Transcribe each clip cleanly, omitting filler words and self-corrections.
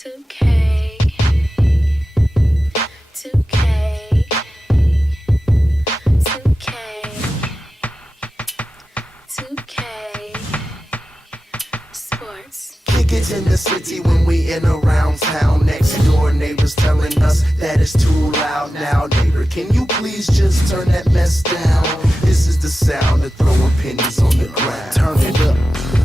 2K, 2K, 2K, 2K, sports. Kick it in the city when we in around town. Next door neighbors telling us that it's too loud. Now neighbor, can you please just turn that mess down? This is the sound of throwing pennies on the ground. Turn it up,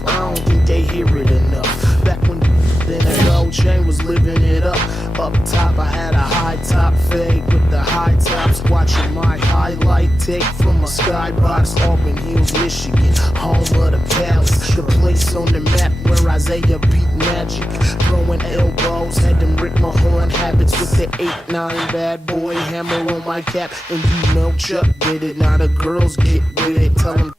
I don't think they hear it enough. Back when that old chain was living it up. Up top I had a high top fade with the high tops. Watching my highlight take from a skybox. Auburn Hills, Michigan, home of the Palace. The place on the map where Isaiah beat Magic. Throwing elbows, had them Rick Mahorn habits with the 8-9 bad boy hammer on my cap. And you know Chuck did it, now the girls get with it. Tell them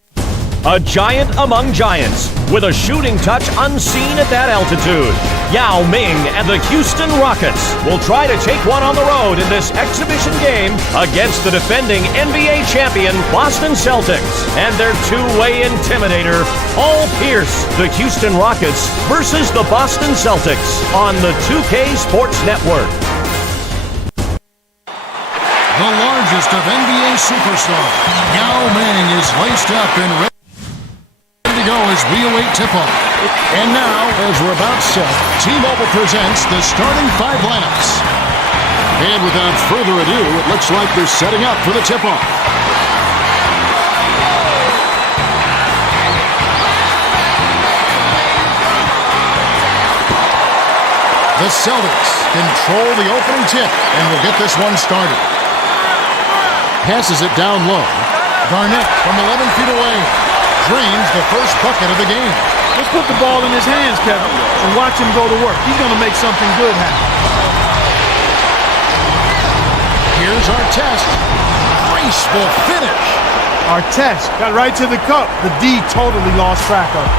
a giant among giants, with a shooting touch unseen at that altitude. Yao Ming and the Houston Rockets will try to take one on the road in this exhibition game against the defending NBA champion Boston Celtics and their two-way intimidator, Paul Pierce. The Houston Rockets versus the Boston Celtics on the 2K Sports Network. The largest of NBA superstars, Yao Ming is laced up and ready to go as we await tip-off. And now, as we're about set, T-Mobile presents the starting five lineups. And without further ado, it looks like they're setting up for the tip-off. The Celtics control the opening tip and will get this one started. Passes it down low. Garnett from 11 feet away drains the first bucket of the game. Let's put the ball in his hands, Kevin, and watch him go to work. He's going to make something good happen. Here's Artest. Graceful finish. Artest got right to the cup. The D totally lost track of it.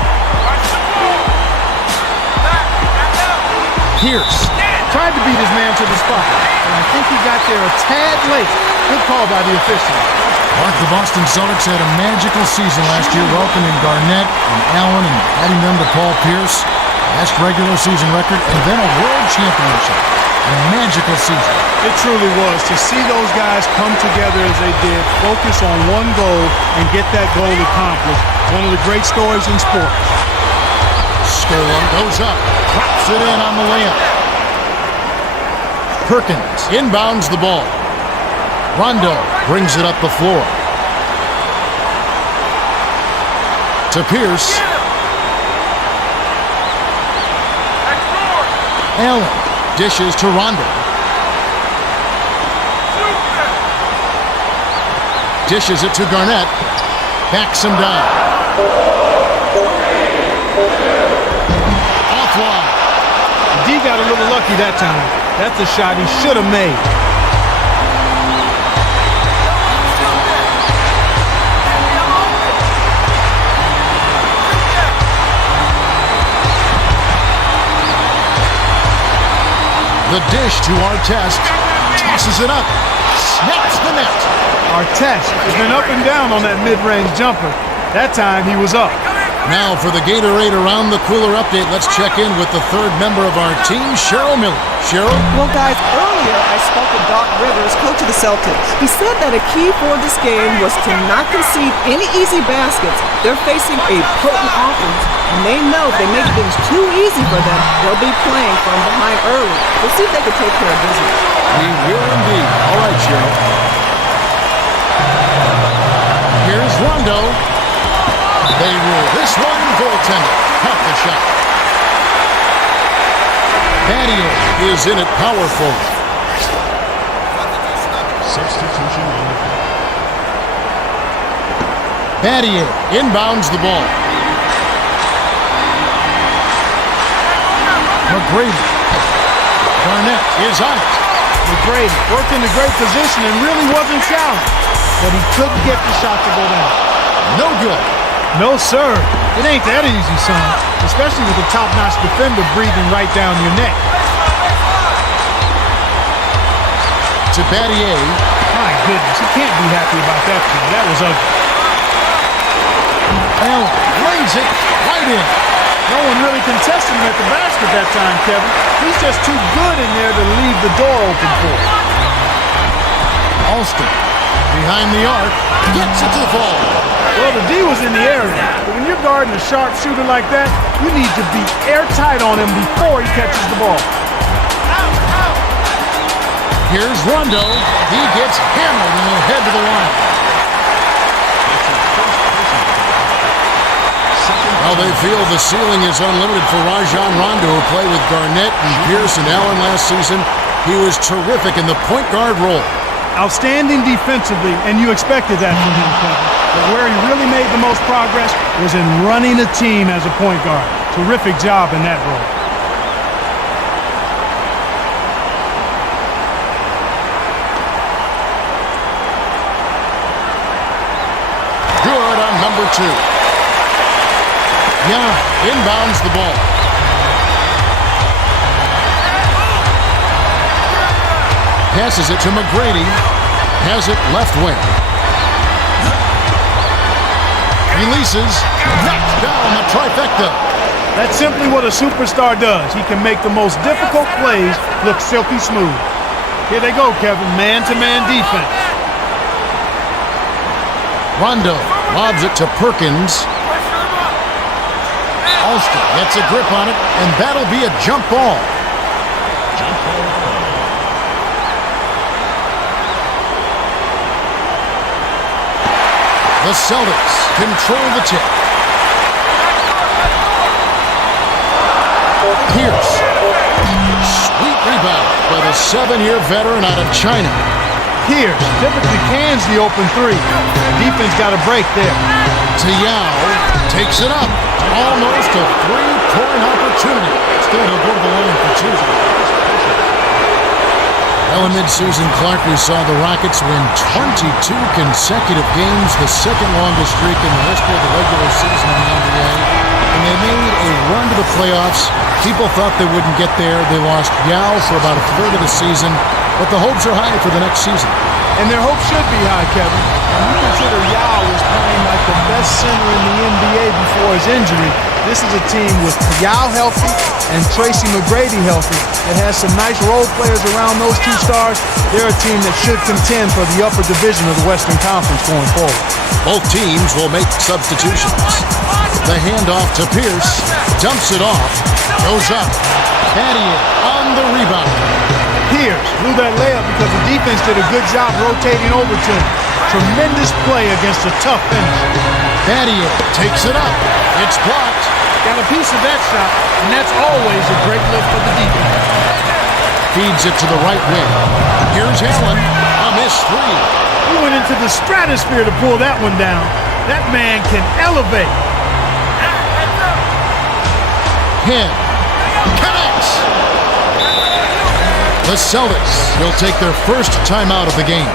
Pierce tried to beat his man to the spot, and I think he got there a tad late. Good call by the official. Mark, the Boston Celtics had a magical season last year, welcoming Garnett and Allen and adding them to Paul Pierce. Best regular season record, and then a world championship. A magical season. It truly was. To see those guys come together as they did, focus on one goal, and get that goal accomplished. One of the great stories in sports. Scola goes up, drops it in on the layup. Perkins inbounds the ball. Rondo brings it up the floor. To Pierce. Allen dishes to Rondo. Dishes it to Garnett. Backs him down. Offline. D got a little lucky that time. That's a shot he should have made. The dish to Artest. Tosses it up. Snaps the net. Artest has been up and down on that mid-range jumper. That time he was up. Now for the Gatorade Around the Cooler update, let's check in with the third member of our team, Cheryl Miller. Cheryl? Well, guys, earlier I spoke with Doc Rivers, coach of the Celtics. He said that a key for this game was to not concede any easy baskets. They're facing a potent offense, and they know if they make things too easy for them, they'll be playing from behind early. We'll see if they can take care of business. We will indeed. All right, Cheryl. Here's Rondo. They rule this one goaltender. Caught the shot. Battier is in it powerful. Substitution on the field. Battier inbounds the ball. McGrady. Garnett is on it. McGrady worked in a great position and really wasn't challenged, but he couldn't get the shot to go down. No good. No, sir. It ain't that easy, son, especially with a top-notch defender breathing right down your neck. To Battier. My goodness, he can't be happy about that play. That was ugly. Allen lays it right in. No one really contested him at the basket that time, Kevin. He's just too good in there to leave the door open for him. Alston, behind the arc, gets it to fall. Well, the D was in the area, but when you're guarding a sharp shooter like that, you need to be airtight on him before he catches the ball. Here's Rondo. He gets hammered and he'll head to the line. Well, they feel the ceiling is unlimited for Rajon Rondo, who played with Garnett and Pierce and Allen last season. He was terrific in the point guard role. Outstanding defensively, and you expected that from him, Kevin. But where he really made the most progress was in running a team as a point guard. Terrific job in that role. Good on number 2. Yeah, inbounds the ball. Passes it to McGrady. Has it left wing. Releases. Knocks down the trifecta. That's simply what a superstar does. He can make the most difficult plays look silky smooth. Here they go, Kevin. Man-to-man defense. Rondo lobs it to Perkins. Alston gets a grip on it, and that'll be a jump ball. The Celtics control the tip. Pierce. Sweet rebound by the 7-year veteran out of China. Pierce typically cans the open three. Defense got a break there. Yao takes it up. Almost a 3-point opportunity. Still, he'll go to the line for 2. Well, in mid-season, Clark, we saw the Rockets win 22 consecutive games, the second longest streak in the history of the regular season in the NBA. And they made a run to the playoffs. People thought they wouldn't get there. They lost Yao for about a third of the season, but the hopes are high for the next season. And their hopes should be high, Kevin. When you consider Yao was playing like the best center in the NBA before his injury, this is a team with Yao healthy and Tracy McGrady healthy that has some nice role players around those two stars. They're a team that should contend for the upper division of the Western Conference going forward. Both teams will make substitutions. The handoff to Pierce, dumps it off, goes up. Battier on the rebound. Pierce blew that layup because the defense did a good job rotating over to him. Tremendous play against a tough finish. Battier takes it up. It's blocked. Got a piece of that shot, and that's always a great lift for the defense. Feeds it to the right wing. Here's Allen. A missed 3. He went into the stratosphere to pull that one down. That man can elevate. Him. Connects. The Celtics will take their first timeout of the game.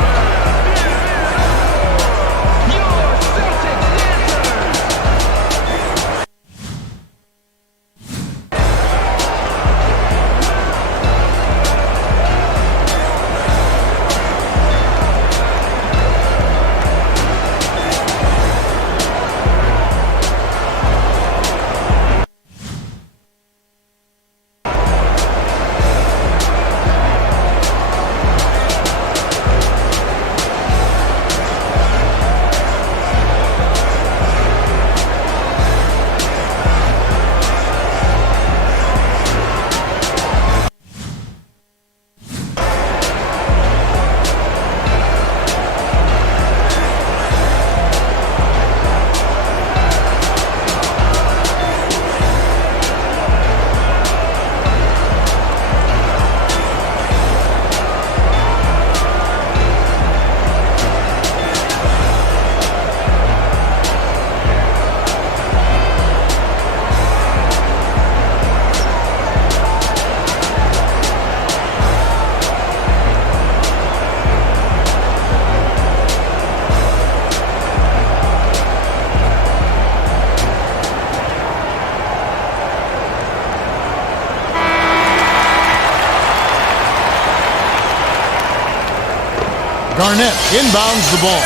Garnett inbounds the ball.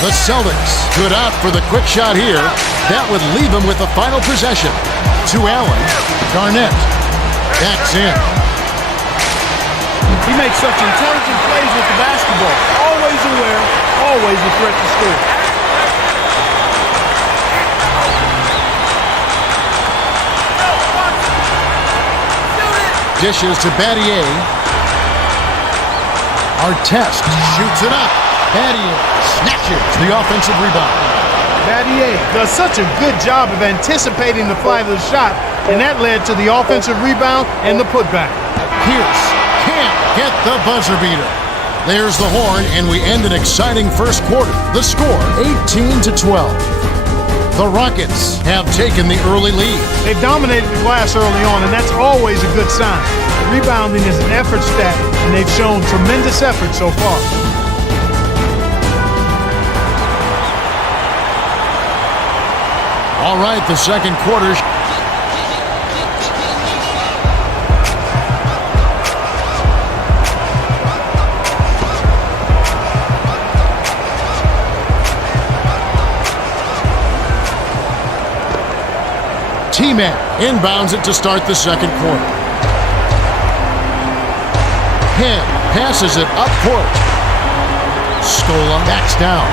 The Celtics good out for the quick shot here. That would leave him with the final possession. to Allen. Garnett backs in. He makes such intelligent plays with the basketball. Always aware, always a threat to score. Dishes to Battier. Artest shoots it up. Battier snatches the offensive rebound. Battier does such a good job of anticipating the flight of the shot, and that led to the offensive rebound and the putback. Pierce can't get the buzzer beater. There's the horn, and we end an exciting first quarter. The score, 18-12. The Rockets have taken the early lead. They've dominated the glass early on, and that's always a good sign. Rebounding is an effort stat, and they've shown tremendous effort so far. All right, the second quarter. T-Man inbounds it to start the second quarter. Head passes it up court. Scola backs down.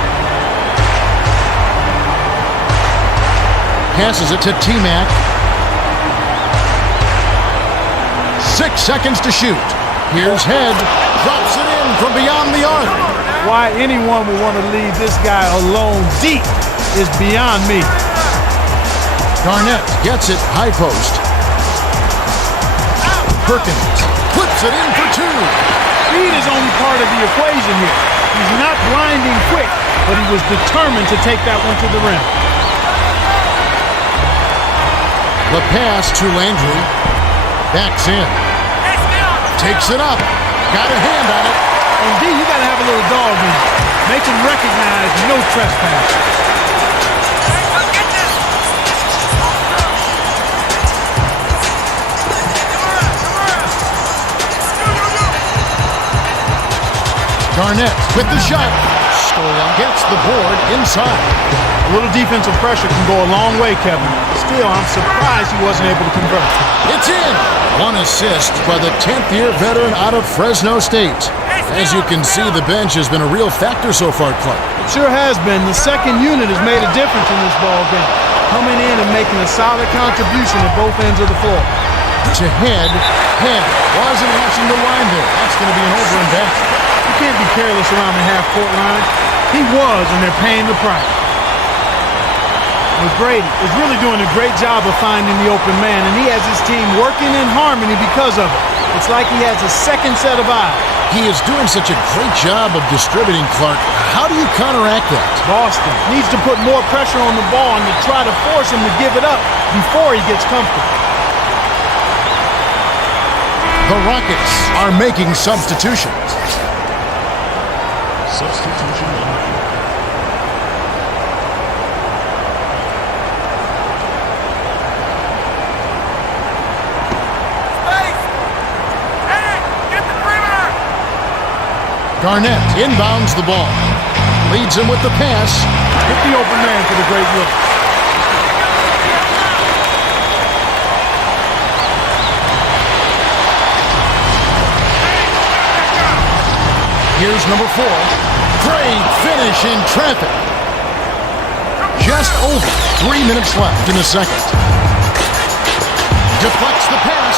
Passes it to T-Mac. 6 seconds to shoot. Here's Head. Drops it in from beyond the arc. Why anyone would want to leave this guy alone deep is beyond me. Garnett gets it high post. Perkins puts it in for two. Speed is only part of the equation here. He's not blinding quick, but he was determined to take that one to the rim. The pass to Landry. Backs in. Takes it up. Got a hand on it. And D, you got to have a little dog in it. Make him recognize no trespass. Garnett with the shot. Scola gets the board inside. A little defensive pressure can go a long way, Kevin. Still, I'm surprised he wasn't able to convert. It's in. One assist by the 10th-year veteran out of Fresno State. As you can see, the bench has been a real factor so far, Clark. It sure has been. The second unit has made a difference in this ball game, coming in and making a solid contribution at both ends of the floor. To Head. Head wasn't watching the line there. That's going to be an over and back. You can't be careless around the half-court line. He was, and they're paying the price. McGrady is really doing a great job of finding the open man, and he has his team working in harmony because of it. It's like he has a second set of eyes. He is doing such a great job of distributing, Clark. How do you counteract that? Boston needs to put more pressure on the ball and to try to force him to give it up before he gets comfortable. The Rockets are making substitutions. Substitution on the field. Garnett inbounds the ball. Leads him with the pass. Hit the open man for the great look. Here's number 4. Great finish in traffic. Just over 3 minutes left in the second. Deflects the pass.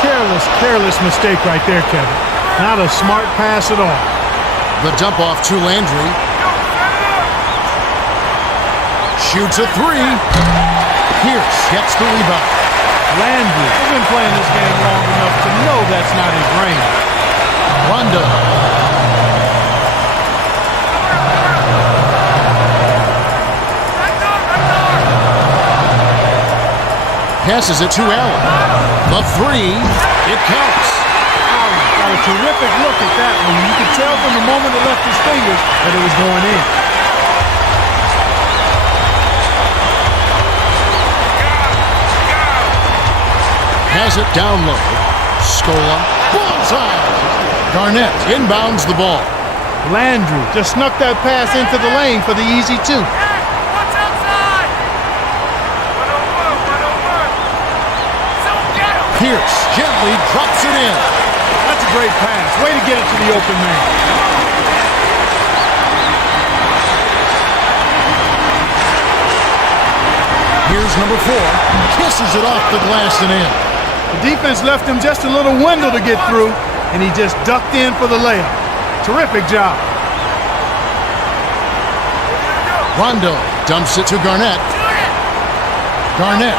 Careless mistake right there, Kevin. Not a smart pass at all. The dump off to Landry. Shoots a 3. Pierce gets the rebound. Landry has been playing this game long enough to know that's not his range. Rondo. Passes it to Allen. The 3. It counts. Allen got a terrific look at that one. You could tell from the moment it left his fingers that it was going in. Has it down low. Scola. Bullseye. Garnett inbounds the ball. Landry just snuck that pass into the lane for the easy 2. Pierce gently drops it in. That's a great pass. Way to get it to the open man. Here's number 4. Kisses it off the glass and in. The defense left him just a little window to get through, and he just ducked in for the layup. Terrific job. Rondo dumps it to Garnett. Garnett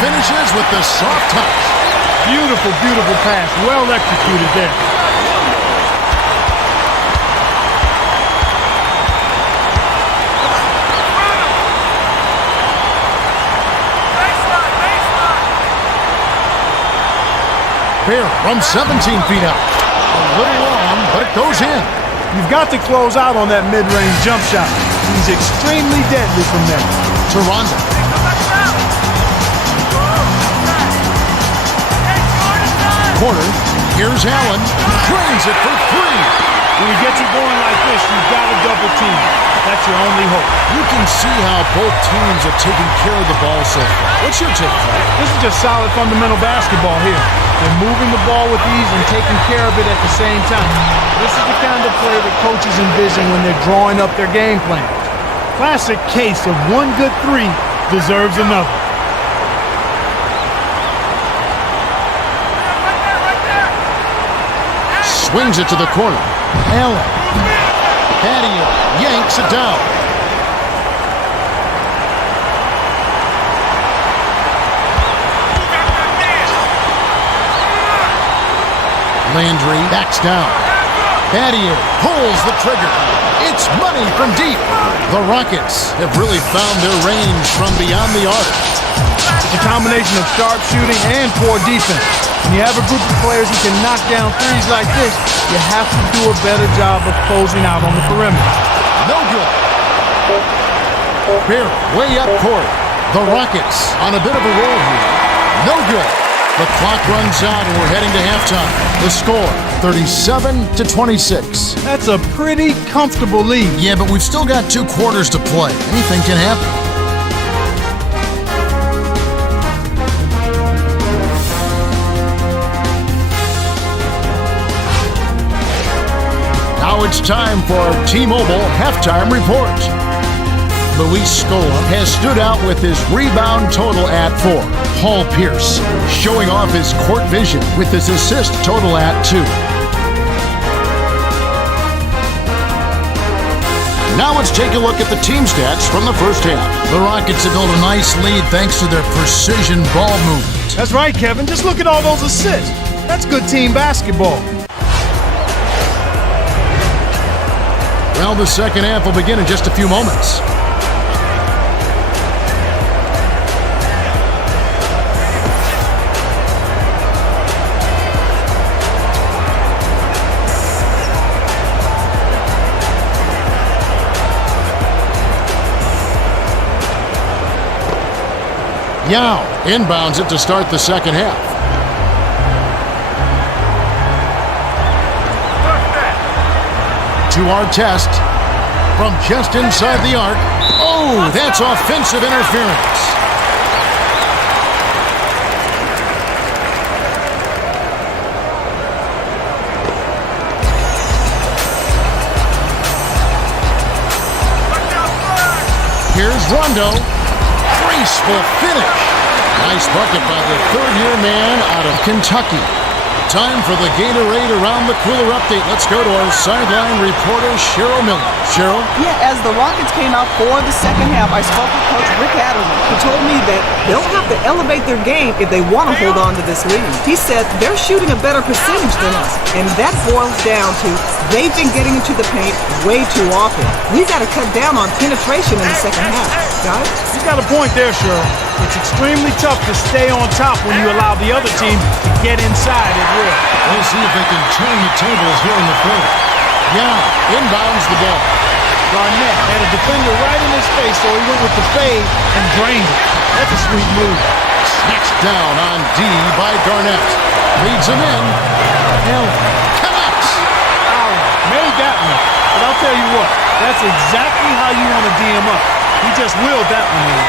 finishes with the soft touch. Beautiful, beautiful pass. Well executed there. Bear from 17 feet out. A little long, but it goes in. You've got to close out on that mid-range jump shot. He's extremely deadly from there. To Rondo. Corner. Here's Allen. Drains it for 3. When he gets it going like this, you've got to double team. That's your only hope. You can see how both teams are taking care of the ball so far. What's your take, Frank? This is just solid fundamental basketball here. They're moving the ball with ease and taking care of it at the same time. This is the kind of play that coaches envision when they're drawing up their game plan. Classic case of one good 3 deserves another. Swings it to the corner. Allen. Patio yanks it down. Landry backs down. Patio pulls the trigger. It's money from deep. The Rockets have really found their range from beyond the arc. It's a combination of sharp shooting and poor defense. When you have a group of players who can knock down threes like this, you have to do a better job of closing out on the perimeter. No good. Bear way up court. The Rockets on a bit of a roll here. No good. The clock runs out and we're heading to halftime. The score, 37-26. That's a pretty comfortable lead. Yeah, but we've still got 2 quarters to play. Anything can happen. Now it's time for our T-Mobile halftime report. Luis Scola has stood out with his rebound total at 4. Paul Pierce showing off his court vision with his assist total at 2. Now let's take a look at the team stats from the first half. The Rockets have built a nice lead thanks to their precision ball movement. That's right, Kevin. Just look at all those assists. That's good team basketball. Well, the second half will begin in just a few moments. Yao inbounds it to start the second half. To our test from just inside the arc. Oh, that's offensive interference. Here's Rondo. Graceful finish. Nice bucket by the third-year man out of Kentucky. Time for the Gatorade Around the Cooler update. Let's go to our sideline reporter, Cheryl Miller. Cheryl? Yeah, as the Rockets came out for the second half, I spoke with Coach Rick Adelman. He told me that they'll have to elevate their game if they want to hold on to this lead. He said they're shooting a better percentage than us, and that boils down to they've been getting into the paint way too often. We've got to cut down on penetration in the second half. Guys? You got a point there, Cheryl. It's extremely tough to stay on top when you allow the other team to get inside at will. We'll see if they can turn the tables here in the fourth. Yeah, inbounds the ball. Garnett had a defender right in his face, so he went with the fade and drained it. That's a sweet move. Snatched down on D by Garnett. Leads him in. Allen connects. Made that one, but I'll tell you what, that's exactly how you want to D him up. He just willed that one in.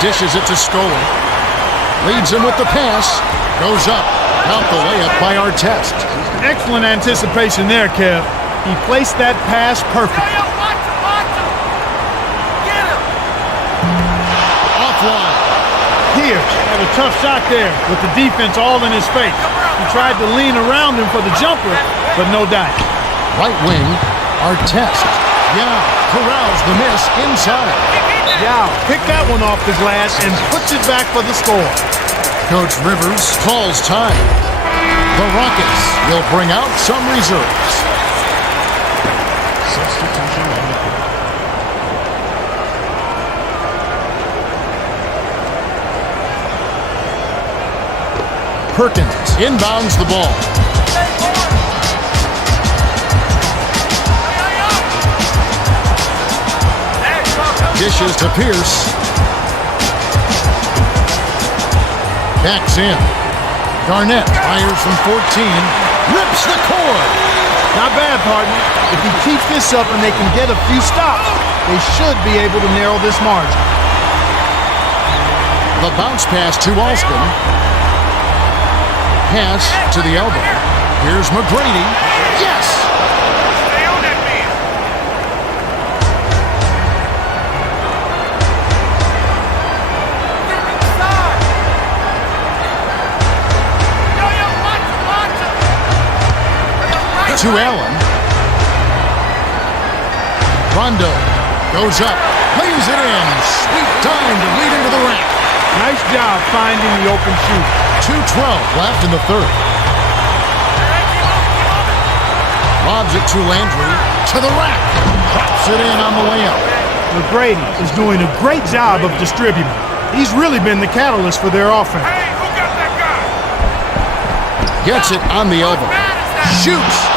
Dishes it to Scola. Leads him with the pass. Goes up. Out the layup by Artest. Excellent anticipation there, Kev. He placed that pass perfectly. Offline. Here, had a tough shot there with the defense all in his face. He tried to lean around him for the jumper, but no dice. Right wing, Artest. Yeah, corrals the miss inside. Yao picked that one off the glass and puts it back for the score. Coach Rivers calls time. The Rockets will bring out some reserves. Substitution on the court. Perkins inbounds the ball. Dishes to Pierce. Backs in. Garnett fires from 14. Rips the cord. Not bad, partner. If he keeps this up and they can get a few stops, they should be able to narrow this margin. The bounce pass to Alston. Pass to the elbow. Here's McGrady. Yes! Stay on that man. To Allen. Rondo goes up, lays it in. Sweet time to lead into the rack. Nice job finding the open shoot. 2:12 left in the third. Lobs it to Landry. To the rack. Drops it in on the way up. McGrady is doing a great job of distributing. He's really been the catalyst for their offense. Hey, who got that guy? Gets it on the elbow. Shoots.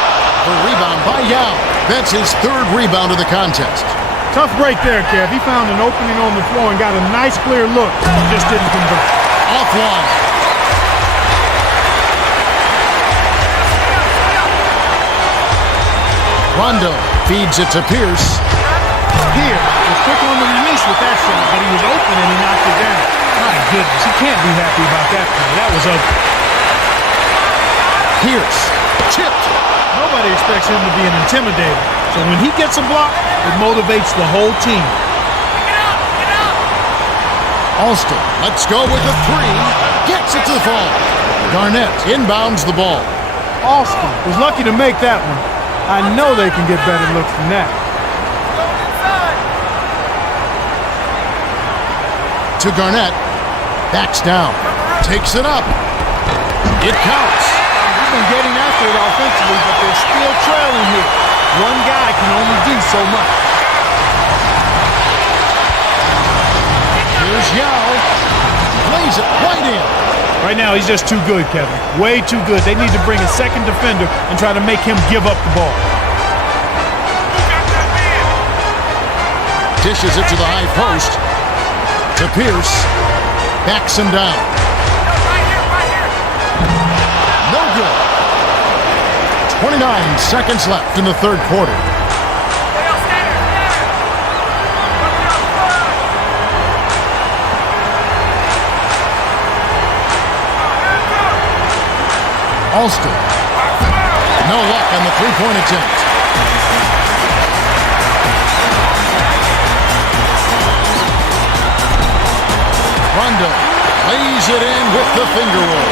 The rebound by Yao. That's his third rebound of the contest. Tough break there, Kev. He found an opening on the floor and got a nice clear look. Just didn't convert. Offline. Rondo feeds it to Pierce. Here was quick on the release with that shot, but he was open and he knocked it down. My goodness, he can't be happy about that play. That was ugly. Pierce. Tipped. Nobody expects him to be an intimidator. So when he gets a block, it motivates the whole team. Alston lets go with the three. Gets it to the fall. Garnett inbounds the ball. Austin was lucky to make that one. I know they can get better looks than that. To Garnett. Backs down. Takes it up. It counts. He's been getting after it offensively, but they're still trailing here. One guy can only do so much. Here's Yao. Plays it right in. Right now, he's just too good, Kevin. Way too good. They need to bring a second defender and try to make him give up the ball. Dishes it to the high post. To Pierce. Backs him down. No good. 29 seconds left in the third quarter. Alston. No luck on the three-point attempt. Rondo lays it in with the finger roll.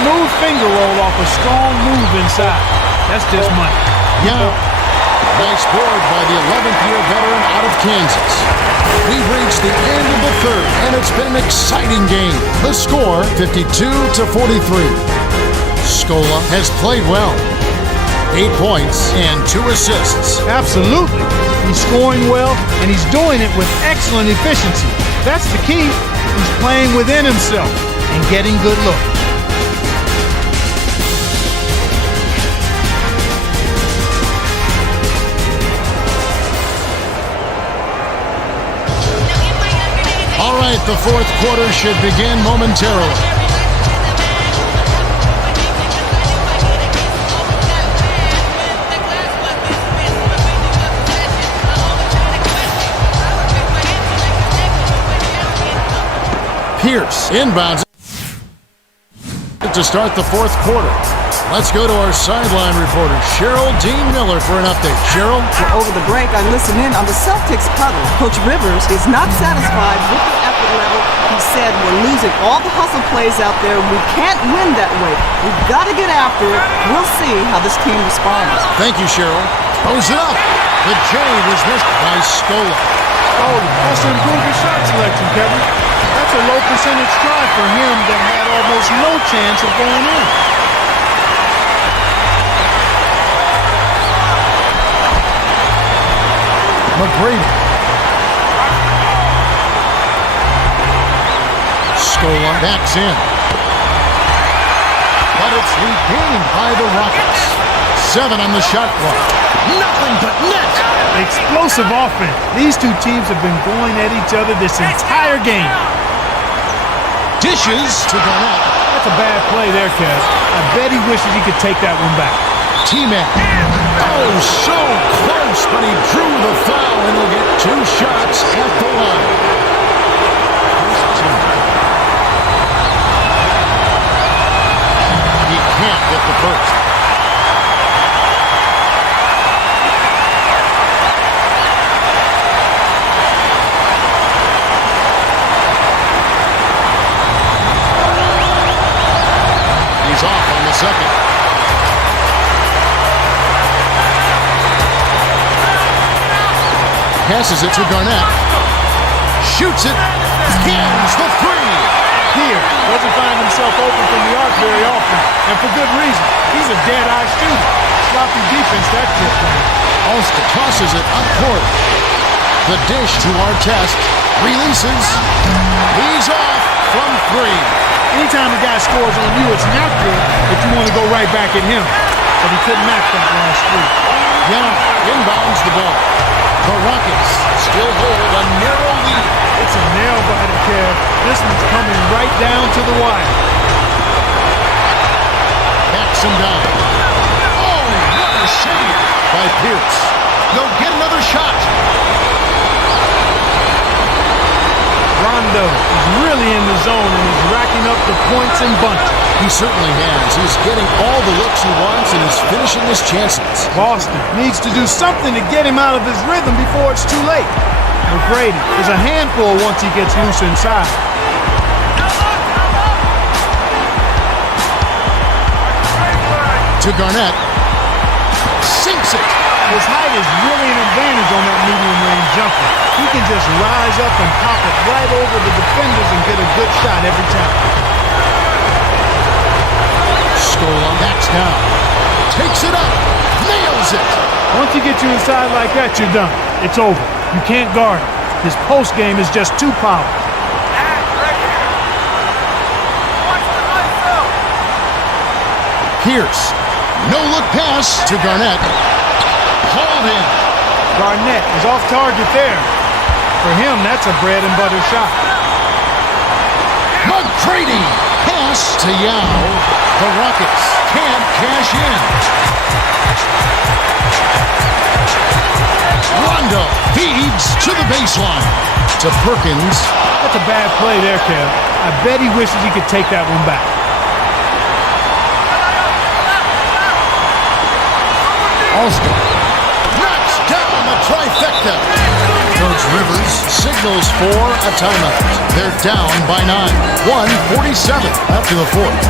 Smooth finger roll off a strong move inside. That's just money. Yeah. Nice board by the 11th-year veteran out of Kansas. We've reached the end of the third, and it's been an exciting game. The score, 52-43. Scola has played well. 8 points and 2 assists. Absolutely. He's scoring well, and he's doing it with excellent efficiency. That's the key. He's playing within himself and getting good looks. All right, the fourth quarter should begin momentarily. Pierce inbounds to start the fourth quarter. Let's go to our sideline reporter, Cheryl Dean Miller, for an update. Cheryl? Well, over the break, I listened in on the Celtics huddle. Coach Rivers is not satisfied with the effort level. He said, we're losing all the hustle plays out there. We can't win that way. We've got to get after it. We'll see how this team responds. Thank you, Cheryl. Pose it up. The J was missed by Scola. Oh, has to improve his shot selection, Kevin. That's a low percentage try for him that had almost no chance of going in. McGrady. Scola backs in. But it's regained by the Rockets. 7 on the shot clock. Nothing but net. Explosive offense. These two teams have been going at each other this entire game. Dishes to Garnett. That's a bad play there, Kev. I bet he wishes he could take that one back. T-Mac. Oh, so close, but he drew the foul, and he'll get 2 shots at the line. He can't get the first. He's off on the second. Passes it to Garnett. Shoots it. Hands the three. Here, doesn't find himself open from the arc very often, and for good reason. He's a dead-eye shooter. Sloppy defense, that trip from him. Alston tosses it up court. The dish to Artest. Releases. He's off from 3. Anytime a guy scores on you, it's not good if you want to go right back at him. But he couldn't match that last 3. Yeah, inbounds the ball. The Rockets still hold a narrow lead. It's a nail-biter, Kev. This one's coming right down to the wire. Backs him down. Oh, what a save by Pierce. They'll get another shot. Rondo is really in the zone and is racking up the points in bunches. He certainly has. He's getting all the looks he wants and he's finishing his chances. Boston needs to do something to get him out of his rhythm before it's too late. McGrady is a handful once he gets loose inside. To Garnett. Sinks it. His height is really an advantage on that medium-range jumper. He can just rise up and pop it right over the defenders and get a good shot every time. Scola backs down. Takes it up. Nails it. Once he gets you inside like that, you're done. It's over. You can't guard him. His post game is just too powerful. Pierce. No-look pass to Garnett. Hauled in. Garnett is off target there. For him, that's a bread-and-butter shot. McGrady. Pass to Yao. The Rockets can't cash in. Rondo feeds to the baseline. To Perkins. That's a bad play there, Kev. I bet he wishes he could take that one back. Alston knocks down the trifecta. Coach Rivers signals for a timeout. They're down by 9. 1:47 after the 4th.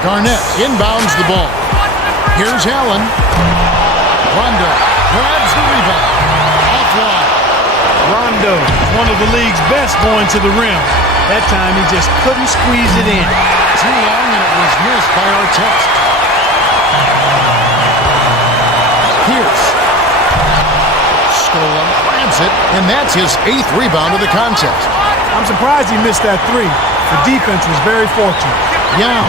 Garnett inbounds the ball. Here's Allen. Rondo grabs the rebound. Offline. Rondo, one of the league's best going to the rim. That time he just couldn't squeeze it in. Too long and it was missed by Artest. Pierce. Scola grabs it, and that's his 8th rebound of the contest. I'm surprised he missed that 3. The defense was very fortunate. Yao.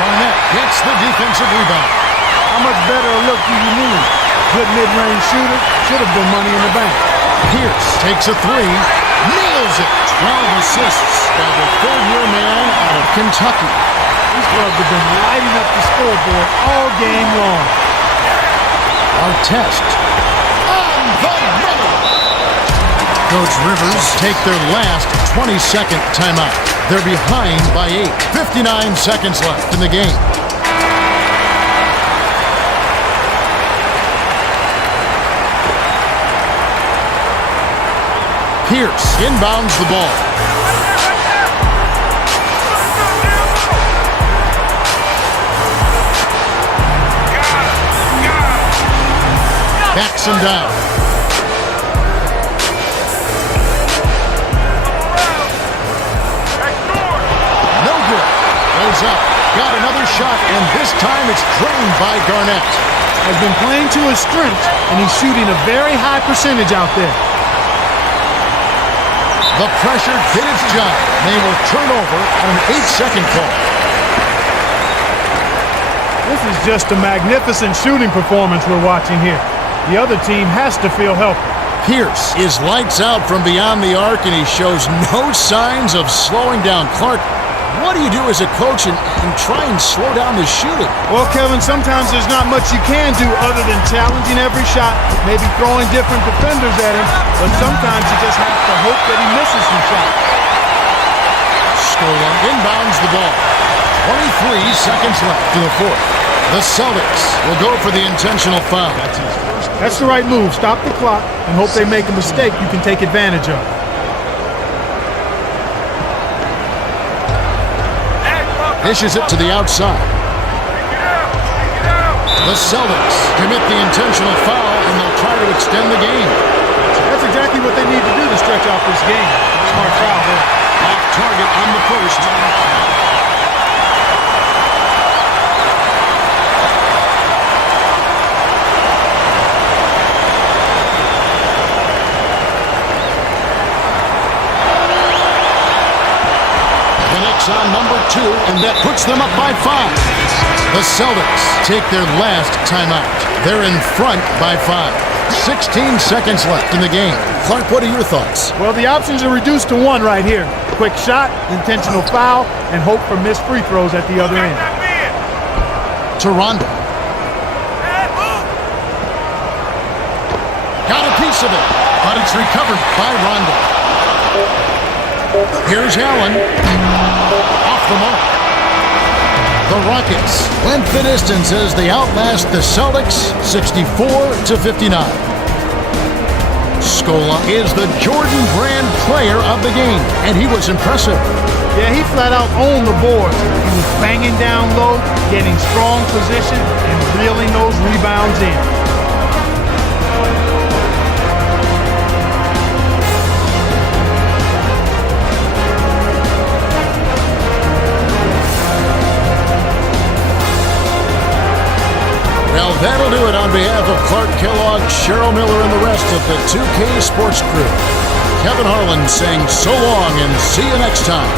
Garnett gets the defensive rebound. How much better a look do you need? Good mid-range shooter, should have been money in the bank. Pierce takes a 3, nails it. 12 assists by the third-year man out of Kentucky. These clubs have been lighting up the scoreboard all game long. Our test on the money. Coach Rivers take their last 20-second timeout. They're behind by 8. 59 seconds left in the game. Pierce inbounds the ball. Backs him down. No good. Goes up. Got another shot, and this time it's drained by Garnett. Has been playing to his strengths, and he's shooting a very high percentage out there. The pressure did its job. They will turn over on an 8-second call. This is just a magnificent shooting performance we're watching here. The other team has to feel helpless. Pierce is lights out from beyond the arc, and he shows no signs of slowing down. Clark, what do you do as a coach and try and slow down the shooting? Well, Kevin, sometimes there's not much you can do other than challenging every shot, maybe throwing different defenders at him, but sometimes you just have to hope that he misses some shots. Scola inbounds the ball. 23 seconds left to the fourth. The Celtics will go for the intentional foul. That's the right move. Stop the clock and hope they make a mistake you can take advantage of. Dishes it to the outside. The Celtics commit the intentional foul, and they'll try to extend the game. That's exactly what they need to do to stretch out this game. Smart foul there. Off target on the first. On number 2, and that puts them up by 5. The Celtics take their last timeout. They're in front by 5. 16 seconds left in the game. Clark, what are your thoughts? Well, the options are reduced to one right here. Quick shot, intentional foul, and hope for missed free throws at the other end. To Rondo. Got a piece of it, but it's recovered by Rondo. Here's Allen. Off the mark. The Rockets went the distance as they outlast the Celtics 64-59. Scola is the Jordan Brand player of the game, and he was impressive. Yeah, he flat out owned the board. He was banging down low, getting strong position, and reeling those rebounds in. Well, that'll do it on behalf of Clark Kellogg, Cheryl Miller, and the rest of the 2K Sports crew. Kevin Harlan saying so long and see you next time.